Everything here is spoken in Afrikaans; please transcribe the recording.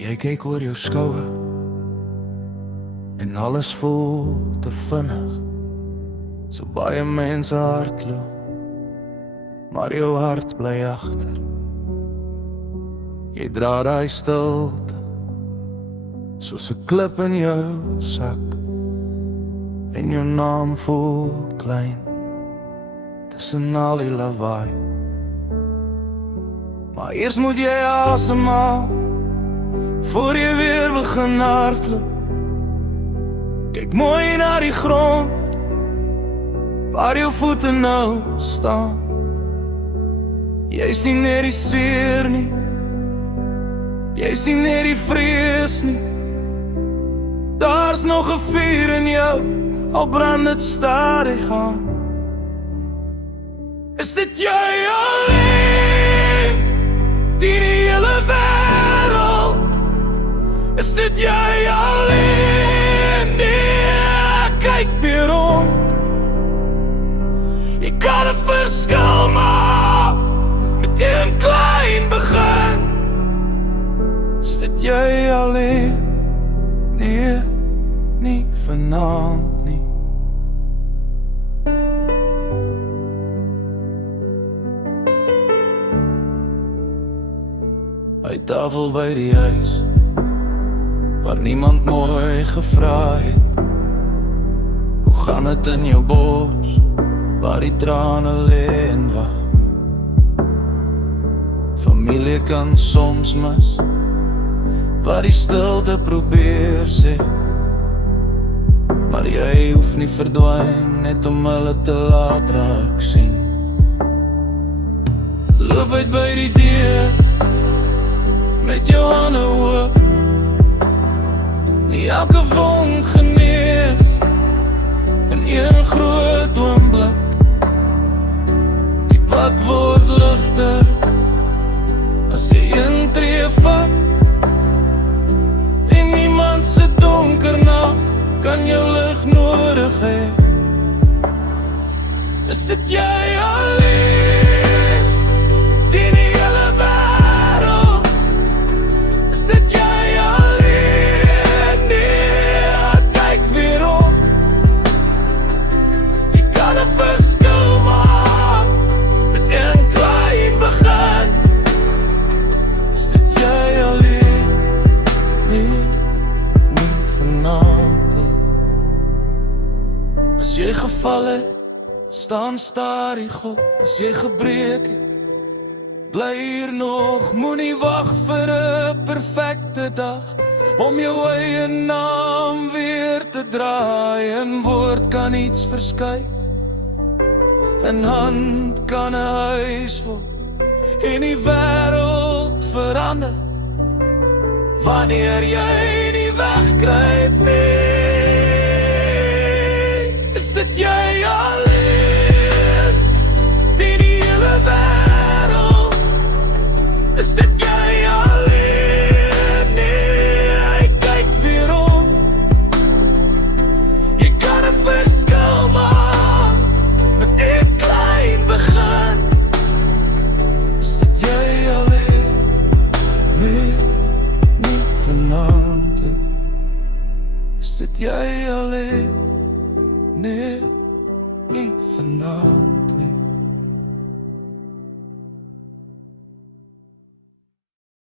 Jy kyk oor jou skouer en alles voel te vinnig. So baie mense hardloop, maar jou hart bly agter. Jy dra daai stilte soos 'n klip in jou sak, en jou naam voel klein tussen al die lawaai. Maar eers moet jy asemhaal voor jy weer begin hardloop. Kyk mooi na die grond waar jou voete nou staan. Jy sien net die seer nie, jy sien net die vrees nie. Daar's nog 'n vuur in jou, al brand dit stadig aan. Is dit jy alleen teen die hele wêreld? Is dit jy alleen? Nee, kyk weer rond. Jy kan 'n verskil maak met een klein begin. Is dit jy alleen? Nee, nie vanaand nie. By tafel by die huis waar niemand mooi gevra het. Hoe gaan het in jou bors waar die trane lê en wag? Familie kan soms mis waar die stilte probeer sê, maar jy hoef nie verdwyn net om hulle te laat raak sien. Loop uit by die deur met jou hande oop. Nie elke wond genees in een groot oomblik. Die pad word ligter as jy een tree vat, en niemand se donker nag kan jou lig nodig hê. Is dit jy alleen teen die hele wêreld? Is dit jy alleen? Nee, kyk weer om. Jy kan 'n verskil maak met een klein begin. Is dit jy alleen? Nee, nie vanaand nie. As jy geval het, staan stadig op. As jy gebreek het, bly hier nog. Moenie wag vir 'n perfekte dag om jou eie naam weer te draai. 'n woord kan iets verskuif, 'n hand kan 'n huis word, en die wêreld verander wanneer jy nie wegkruip nie.